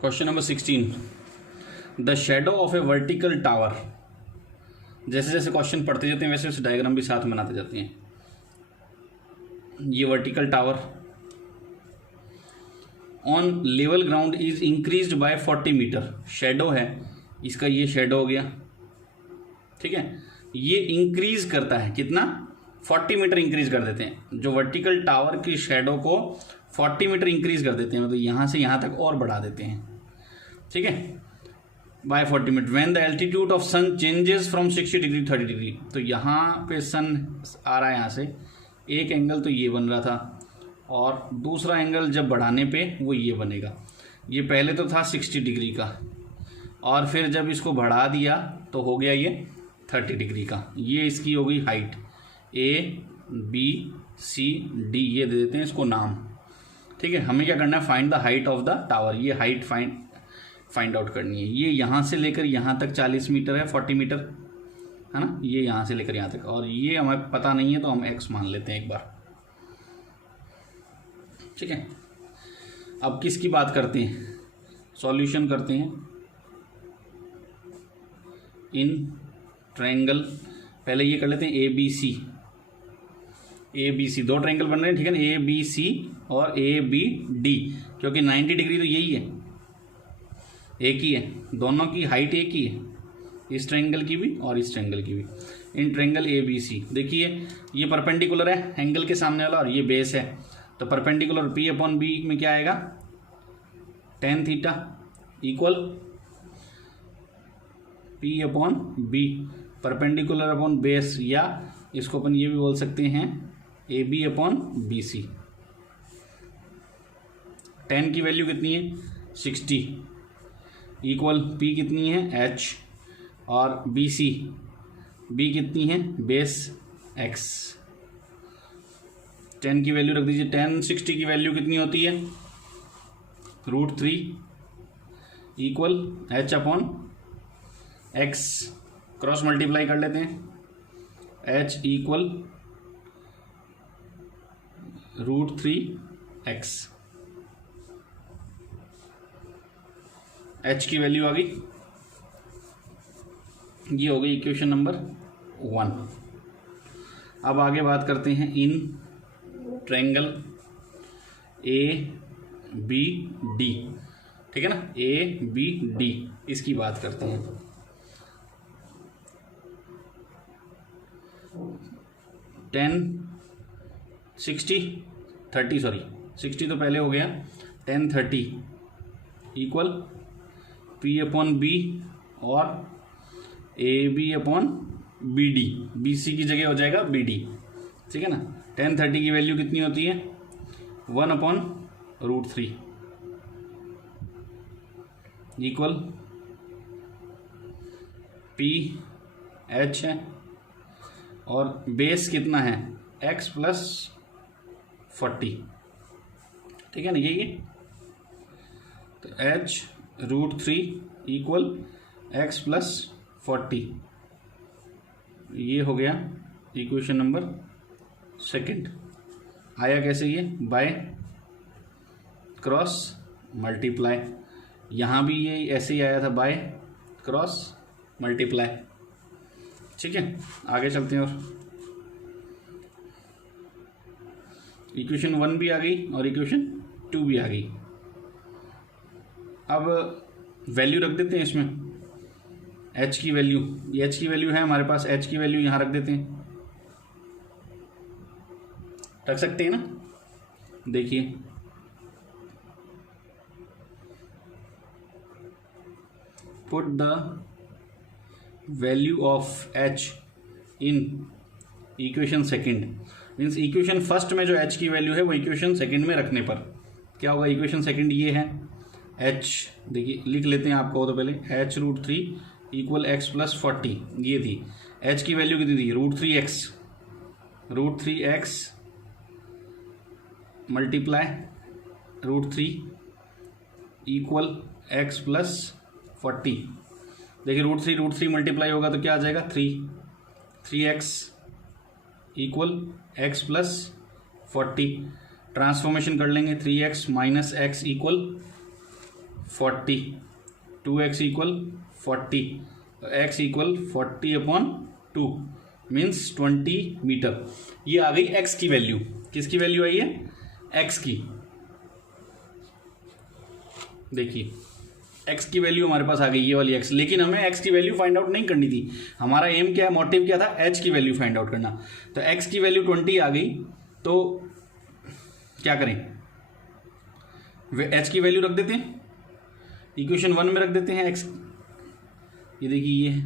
Question number 16, the shadow of A vertical tower. जैसे जैसे question पढ़ते जाते हैं वैसे वैसे डायग्राम भी साथ बनाते जाते हैं। ये vertical tower on level ground is increased by 40 metre. Shadow है इसका, ये शेडो हो गया, ठीक है। ये इंक्रीज करता है कितना, 40 मीटर इंक्रीज कर देते हैं। जो वर्टिकल टावर की शेडो को 40 मीटर इंक्रीज कर देते हैं, मतलब यहाँ से यहाँ तक और बढ़ा देते हैं, ठीक है, by 40 metre. When the altitude of sun changes from 60 degree 30 degree. तो यहाँ पे सन आ रहा है, यहाँ से एक एंगल तो ये बन रहा था और दूसरा एंगल जब बढ़ाने पे वो ये बनेगा। ये पहले तो था 60 डिग्री का और फिर जब इसको बढ़ा दिया तो हो गया ये 30 डिग्री का। ये इसकी हो गई हाइट, ABCD ये दे देते हैं इसको नाम, ठीक है। हमें क्या करना है, find the height of the tower. ये हाइट फाइंड आउट करनी है। ये यहाँ से लेकर यहाँ तक 40 मीटर है, 40 मीटर है ना, ये यहाँ से लेकर यहाँ तक, और ये हमें पता नहीं है तो हम x मान लेते हैं एक बार, ठीक है। अब किसकी बात करते हैं, सॉल्यूशन करते हैं इन ट्रायंगल। पहले ये कर लेते हैं ABC दो ट्रायंगल बन रहे हैं, ठीक है ना, ABC और ABD, क्योंकि 90 डिग्री तो यही है, एक ही है, दोनों की हाइट एक ही है, इस ट्रायंगल की भी और इस ट्रायंगल की भी। इन ट्रायंगल ABC देखिए, ये परपेंडिकुलर है एंगल के सामने वाला और ये बेस है, तो परपेंडिकुलर P/B में क्या आएगा, tan theta equal P/B, perpendicular upon base, या इसको अपन ये भी बोल सकते हैं AB/BC। tan की वैल्यू कितनी है 60 इक्वल P कितनी है H और BC B कितनी है बेस X। tan की वैल्यू रख दीजिए, tan 60 की वैल्यू कितनी होती है √3 इक्वल H/X, क्रॉस मल्टीप्लाई कर लेते हैं, H इक्वल √3X। H की वैल्यू आ गई, ये हो गई इक्वेशन नंबर 1। अब आगे बात करते हैं इन ट्रायंगल ABD, ठीक है ना, ABD इसकी बात करते हैं। tan 60 तो पहले हो गया, tan 30 इक्वल P/B और AB/BD, BC की जगह हो जाएगा BD, ठीक है ना। tan 30 की वैल्यू कितनी होती है 1/√3 इक्वल PH है और बेस कितना है X+40, ठीक है ना, ये तो H√3 इक्वल X+40, ये हो गया इक्वेशन नंबर 2। आया कैसे, ये बाय क्रॉस मल्टीप्लाई, यहाँ भी ये ऐसे ही आया था बाय क्रॉस मल्टीप्लाई, ठीक है। आगे चलते हैं और इक्वेशन 1 भी आ गई और इक्वेशन 2 भी आ गई। अब वैल्यू रख देते हैं इसमें, H की वैल्यू, ये H की वैल्यू है हमारे पास, H की वैल्यू यहाँ रख देते हैं, रख सकते हैं ना। देखिए put the value of H in equation second, means equation first में जो H की वैल्यू है वो इक्वेशन सेकंड में रखने पर क्या होगा। इक्वेशन सेकंड ये है H, देखिए लिख लेते हैं, आपको तो पहले H√3 इक्वल X+40 ये थी। H की वैल्यू कितनी थी √3x मल्टीप्लाई √3 इक्वल X+40। देखिए √3 मल्टीप्लाई होगा तो क्या आ जाएगा 3x इक्वल X+40। ट्रांसफॉर्मेशन कर लेंगे, 3x minus x equal 40, 2x equal 40, x equal 40/2 means 20 metre. ये आ गई x की वैल्यू। किसकी वैल्यू आई है? x की। देखिए x की वैल्यू हमारे पास आ गई, ये वाली x, लेकिन हमें x की वैल्यू फाइंड आउट नहीं करनी थी। हमारा एम क्या है, मोटिव क्या था? h की वैल्यू फाइंड आउट करना। तो x की वैल्यू 20 आ गई, तो क्या करें? h की वैल्यू रख देते हैं इक्वेशन 1 में, रख देते हैं x। ये देखिए ये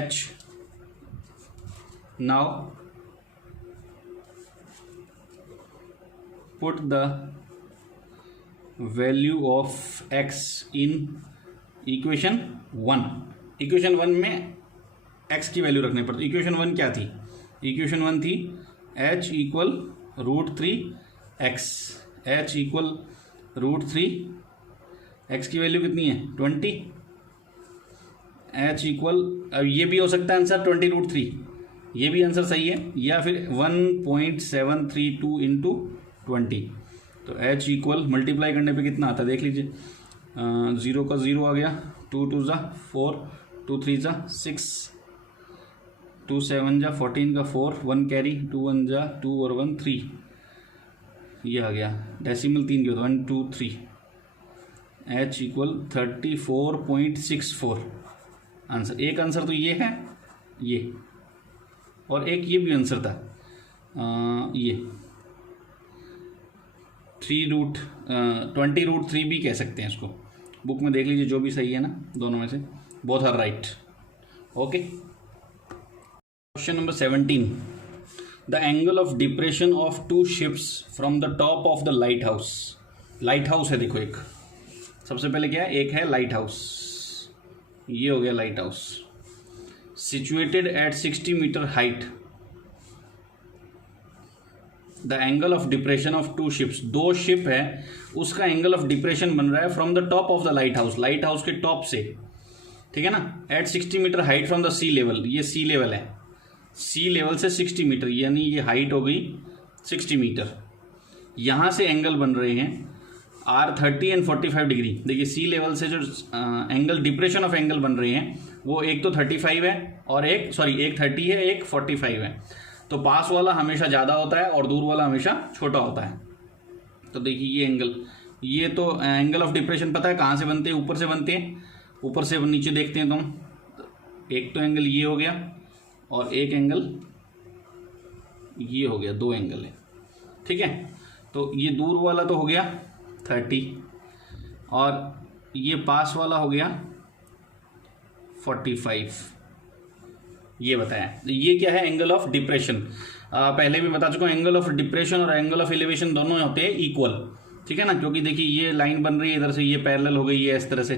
h। Now put the value of x in equation 1। Equation 1 में x की वैल्यू रखने पड़ती। इक्वेशन 1 क्या थी? इक्वेशन 1 थी h equal √3x, h equal √3, x की वैल्यू कितनी है? 20, h इक्वल, अब ये भी हो सकता है आंसर 20√3, ये भी आंसर सही है, या फिर 1.732 इंटू 20। तो h इक्वल मल्टीप्लाई करने पे कितना आता है देख लीजिए। 0 का 0 आ गया, 2 2 ज़ा 4, 2 3 ज़ा 6, 2 7 ज़ा 14 का 4, 1 कैरी, 2 1 ज़ा 2 और 1 3, ये आ गया। डेसिमल 3 के 1 2 3, h इक्वल 34.64 आंसर। एक आंसर तो ये है, ये, और एक ये भी आंसर था, ये 20√3 भी कह सकते हैं इसको। बुक में देख लीजिए जो भी सही है ना, दोनों में से both are right. Okay, question number 17, the angle of depression of 2 ships from the top of the lighthouse. Lighthouse है, देखो एक, सबसे पहले क्या है, एक है लाइट हाउस, ये हो गया lighthouse, situated at 60 metre height. The angle of depression of 2 ships, 2 ship है, उसका एंगल ऑफ डिप्रेशन बन रहा है from the top of the lighthouse, lighthouse के टॉप से, ठीक है ना, at 60 metre height from the sea level. ये सी लेवल है, सी लेवल से 60 मीटर, यानी ये हाइट हो गई 60 मीटर। यहाँ से एंगल बन रहे हैं आर 30 एंड 45 डिग्री। देखिए सी लेवल से जो एंगल, डिप्रेशन ऑफ एंगल बन रहे हैं, वो एक तो 35 है और एक 30 है, एक 45 है। तो पास वाला हमेशा ज़्यादा होता है और दूर वाला हमेशा छोटा होता है। तो देखिए ये एंगल, ये तो एंगल ऑफ डिप्रेशन पता है कहाँ से बनते हैं, ऊपर से बनते हैं। ऊपर से नीचे देखते हैं तो हम, एक तो एंगल ये हो गया और एक एंगल ये हो गया, 2 एंगल है, ठीक है। तो ये दूर वाला तो हो गया 30 और ये पास वाला हो गया 45, ये बताया। ये क्या है, एंगल ऑफ डिप्रेशन। पहले भी बता चुका हूँ, एंगल ऑफ डिप्रेशन और एंगल ऑफ एलिवेशन दोनों होते हैं इक्वल, ठीक है ना, क्योंकि देखिए ये लाइन बन रही है इधर से, ये पैरेलल हो गई है इस तरह से,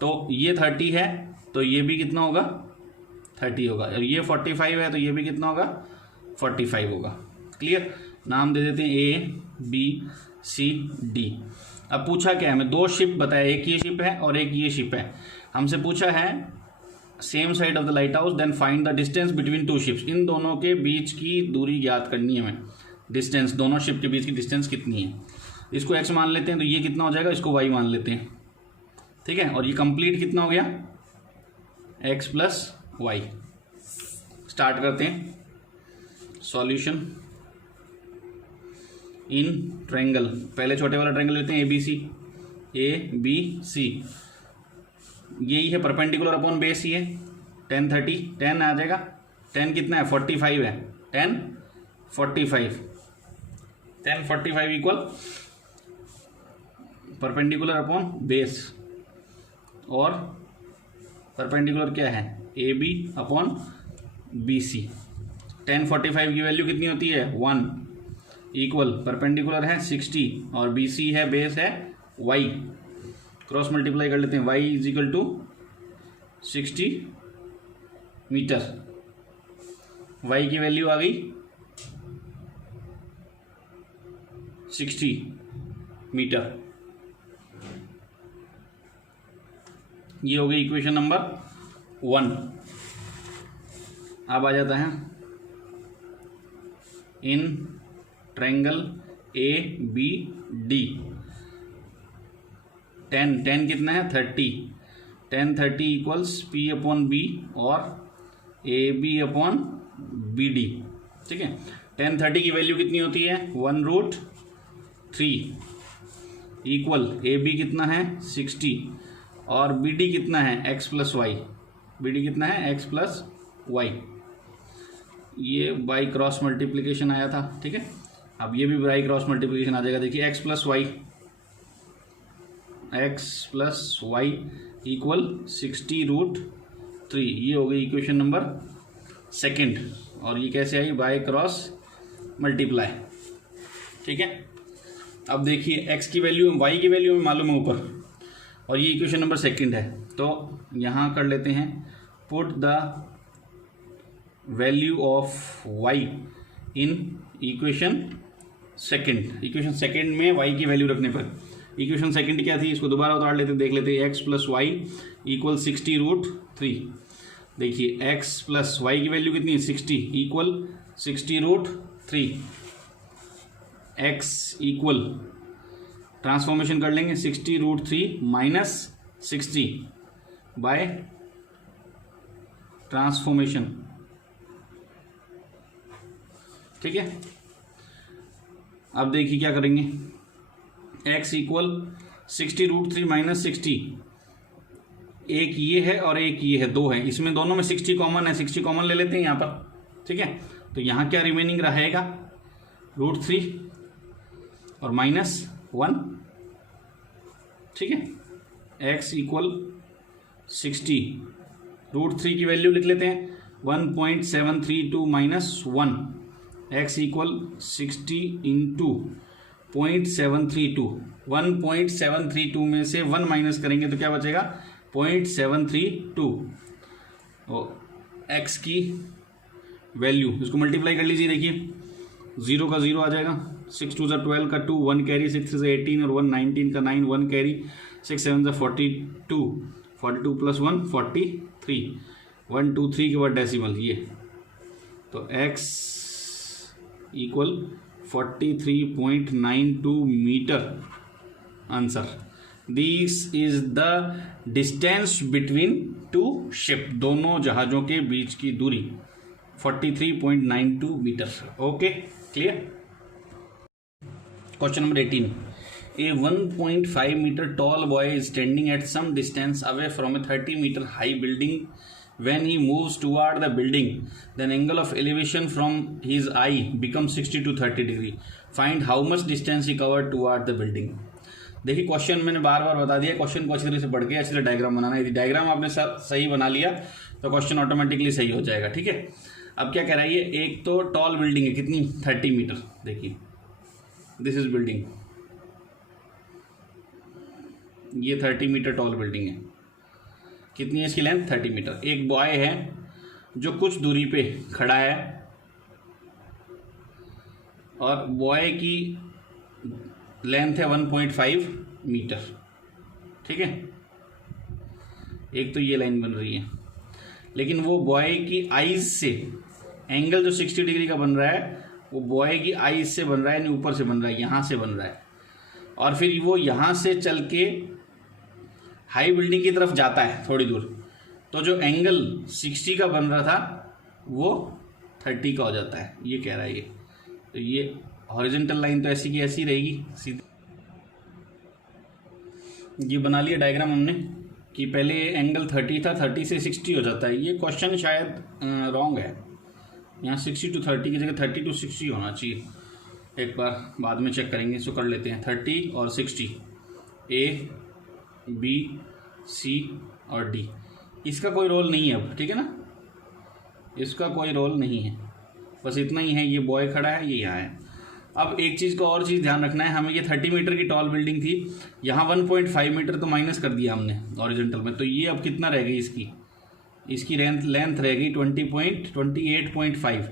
तो ये 30 है तो ये भी कितना होगा, 30 होगा, और ये 45 है तो ये भी कितना होगा, 45 होगा। क्लियर, नाम दे देते हैं ABCD। अब पूछा क्या है हमें, 2 शिप बताया, एक ये शिप है और एक ये शिप है। हमसे पूछा है same side of the lighthouse, then find the distance between 2 ships. इन दोनों के बीच की दूरी ज्ञात करनी है हमें, डिस्टेंस, दोनों शिप के बीच की डिस्टेंस कितनी है। इसको x मान लेते हैं तो ये कितना हो जाएगा, इसको y मान लेते हैं, ठीक है। और ये कंप्लीट कितना हो गया, x प्लस वाई। स्टार्ट करते हैं सॉल्यूशन इन ट्रायंगल। पहले छोटे वाला ट्रायंगल लेते हैं ABC, यही है परपेंडिकुलर अपॉन बेस, ही है 10 30, 10 आ जाएगा, 10 कितना है, 45 है, 10 45 इक्वल परपेंडिकुलर अपॉन बेस, और परपेंडिकुलर क्या है, AB अपॉन BC। 10 45 की वैल्यू कितनी होती है, 1 इक्वल परपेंडिकुलर है 60 और BC है, बेस है y, क्रॉस मल्टीप्लाई कर लेते हैं, y is equal to 60 metre. y की वैल्यू आ गई 60 मीटर। ये हो गई इक्वेशन नंबर 1। अब आ जाता है इन ट्रायंगल ABD, 10 कितना है 30, 10 इक्वल्स P अपॉन बी और AB अपॉन BD। ठीक है, 10 की वैल्यू कितनी होती है 1√3 इक्वल AB कितना है 60 और BD कितना है x प्लस वाई, BD कितना है x प्लस वाई। ये बाई क्रॉस मल्टीप्लिकेशन आया था। ठीक है, अब ये भी बाई क्रॉस मल्टीप्लिकेशन आ जाएगा। देखिए x प्लस वाई इक्वल 60√3, ये हो गई इक्वेशन नंबर सेकंड। और ये कैसे आई बाई क्रॉस मल्टीप्लाई। ठीक है, अब देखिए x की वैल्यू y की वैल्यू में मालूम है ऊपर, और ये इक्वेशन नंबर सेकंड है। तो यहाँ कर लेते हैं put the value of y in equation second. Equation second में y की वैल्यू रखने पर, इक्वेशन सेकंड क्या थी इसको दोबारा उतार लेते, देख लेते हैं। x plus y equal 60√3। देखिए x प्लस वाई की वैल्यू कितनी है 60 इक्वल 60√3। x इक्वल ट्रांसफॉर्मेशन कर लेंगे 60√3 माइनस 60 बाय ट्रांसफॉर्मेशन। ठीक है, अब देखिए क्या करेंगे, x इक्वल 60√3 माइनस 60, एक ये है और एक ये है, दो है, इसमें दोनों में 60 कॉमन है, 60 कॉमन ले लेते हैं यहाँ पर। ठीक है, तो यहाँ क्या रिमेनिंग रहेगा √3 और माइनस 1। ठीक है, x इक्वल 60√3 की वैल्यू लिख लेते हैं 1.732 माइनस 1, x इक्वल 60 इंटू 0.732, 1.732 में से 1 माइनस करेंगे तो क्या बचेगा 0.732। x की वैल्यू इसको मल्टीप्लाई कर लीजिए। देखिए 0 का 0 आ जाएगा, 6 2 12 का 2, 1 कैरी, 6 3 18 और 1 19 का 9, 1 कैरी, 6 7 42, 42 प्लस 1 43, 1 2 3 के बाद डेसिमल ये, तो x equal 43.92 metre answer. This is the distance between two ship, दोनों जहाजों के बीच की दूरी 43.92 metre. Okay, clear. Question number 18, a 1.5 metre tall boy is standing at some distance away from a 30 metre high building. When he moves toward the building, then angle of elevation from his eye becomes 60 to 30 degree. Find how much distance he covered toward the building. देखिए question मैंने बार बार बता दिया, question को अच्छी तरह से पढ़ के अच्छी तरह डायग्राम बनाना है। यदि डायग्राम आपने सही बना लिया तो क्वेश्चन ऑटोमेटिकली सही हो जाएगा। ठीक है, अब क्या कह रहा है ये, एक तो टॉल बिल्डिंग है कितनी 30 मीटर। देखिए दिस इज बिल्डिंग, ये 30 मीटर टॉल बिल्डिंग है। कितनी है इसकी लेंथ 30 मीटर। एक बॉय है जो कुछ दूरी पे खड़ा है और बॉय की लेंथ है 1.5 मीटर। ठीक है, एक तो ये लाइन बन रही है, लेकिन वो बॉय की आईज से एंगल जो 60 डिग्री का बन रहा है वो बॉय की आईज से बन रहा है, नहीं ऊपर से बन रहा है, यहाँ से बन रहा है। और फिर वो यहाँ से चल के हाई बिल्डिंग की तरफ जाता है थोड़ी दूर, तो जो एंगल 60 का बन रहा था वो 30 का हो जाता है, ये कह रहा है ये। तो ये हॉरिजॉन्टल लाइन तो ऐसी की ऐसी रहेगी सीधी। ये बना लिया डायग्राम हमने कि पहले एंगल 30 था, 30 से 60 हो जाता है। ये क्वेश्चन शायद रॉन्ग है, यहाँ 60 to 30 की जगह 30 to 60 होना चाहिए। एक बार बाद में चेक करेंगे, इसको कर लेते हैं 30 और 60, ए बी सी और डी। इसका कोई रोल नहीं है अब, ठीक है ना, इसका कोई रोल नहीं है, बस इतना ही है। ये बॉय खड़ा है, ये यहाँ है। अब एक चीज़ को और चीज़ ध्यान रखना है हमें, ये 30 मीटर की टॉल बिल्डिंग थी, यहाँ 1.5 मीटर तो माइनस कर दिया हमने हॉरिजॉन्टल में, तो ये अब कितना रह गई इसकी लेंथ रहेगी 28.5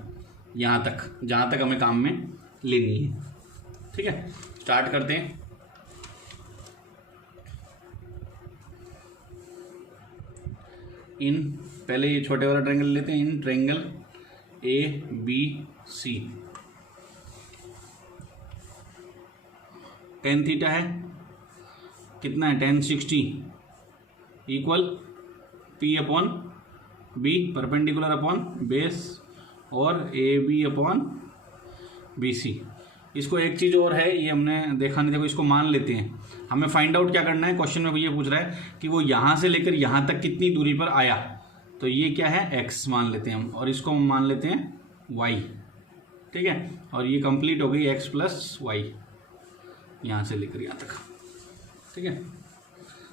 यहाँ तक, जहाँ तक हमें काम में लेनी है। ठीक है, स्टार्ट करते हैं। इन पहले ये छोटे वाला ट्रायंगल लेते हैं, in triangle A B C, tan theta है कितना है 1060 equal P upon B perpendicular upon base और A B upon B C. इसको एक चीज़ और है, ये हमने देखा नहीं, देखो इसको मान लेते हैं। हमें फाइंड आउट क्या करना है, क्वेश्चन में ये पूछ रहा है कि वो यहाँ से लेकर यहाँ तक कितनी दूरी पर आया, तो ये क्या है x मान लेते हैं हम, और इसको हम मान लेते हैं y, ठीक है। और ये कंप्लीट हो गई x प्लस वाई यहाँ से लेकर यहाँ तक, ठीक है।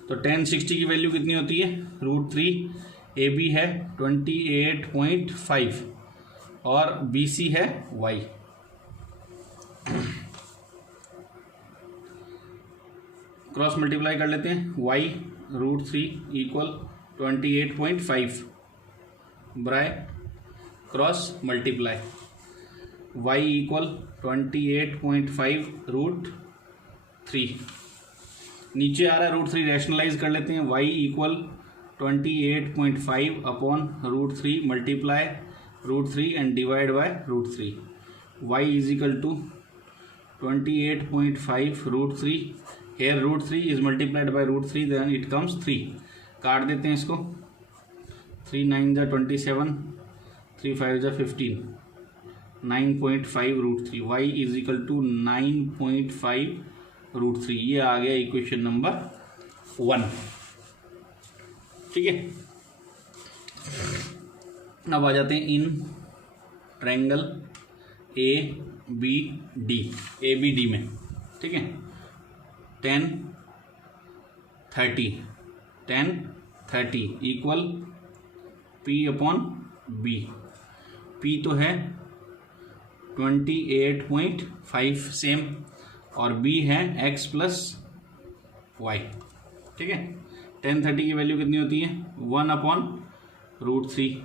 तो 1060 की वैल्यू कितनी होती है √3, AB है 28.5 और BC है y। क्रॉस मल्टीप्लाई कर लेते हैं, y √3 equal 28.5 by cross multiply y equal 28.5 √3, नीचे आ रहा है √3 रैशनलाइज कर लेते हैं, y equal 28.5 upon √3 multiply √3 and divide by √3, y is equal to 28.5 √3, here √3 is multiplied by √3 then it comes 3, काट देते हैं इसको, 3 9 जा 27, 3 5 जा 15, 9.5 √3, y इज इक्वल टू 9.5 √3। ये आ गया इक्वेशन नंबर 1, ठीक है। अब आ जाते हैं इन ट्रायंगल ABD, ABD में, ठीक है। 10 30 equal P upon B, P तो है 28.5 सेम और B है x प्लस वाई, ठीक है। 10 30 की वैल्यू कितनी होती है 1 upon √3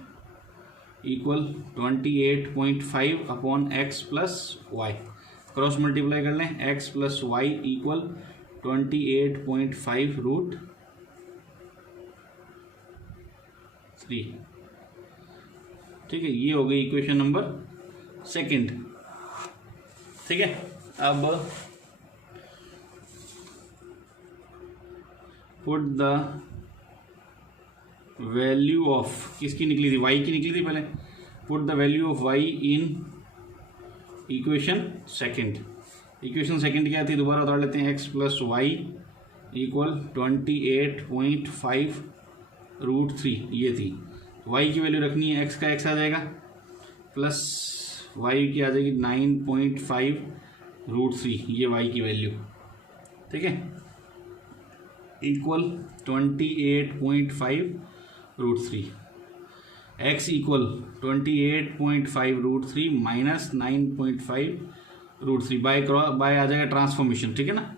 equal 28.5 upon x plus y, cross multiply कर लें, x प्लस वाई इक्वल 28.5 √3, ठीक है। ये हो गई इक्वेशन नंबर 2, ठीक है। अब पुट द वैल्यू ऑफ, किसकी निकली थी y की निकली थी पहले, put the value of y in equation 2। Equation 2 क्या थी, दोबारा उतार लेते हैं, x प्लस वाई इक्वल 28.5 √3, ये थी। y की वैल्यू रखनी है, x का x आ जाएगा प्लस y की आ जाएगी 9.5 √3, ये y की वैल्यू, ठीक है, equal 28.5 √3, x equal 28.5 √3 minus 9.5 √3 by आ जाएगा ट्रांसफॉर्मेशन, ठीक है ना।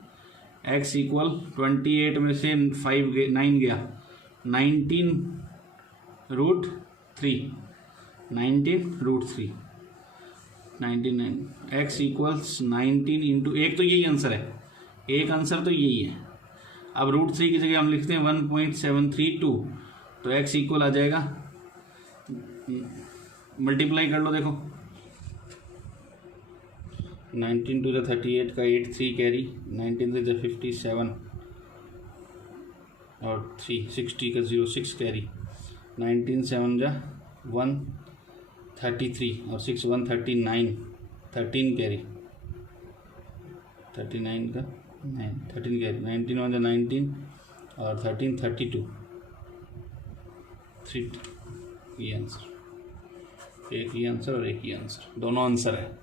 x इक्वल 28 में से 9 गया 19 √3, 19 x इक्वल्स 19 इंटू, एक तो यही आंसर है, एक आंसर तो यही है। अब √3 की जगह हम लिखते हैं 1.732, तो x इक्वल आ जाएगा, मल्टीप्लाई कर लो, देखो 19 टू द 38 का 8 3 कैरी, 19 टू द 57 और 3 60 का 0 6 कैरी, 19 7 जा 133 और 6 139, 13 कैरी, 39 का 9 13 कैरी, 19 1 जा 19 और 13 32, 3, ये आंसर, एक ही आंसर और एक ही आंसर, दोनों आंसर है।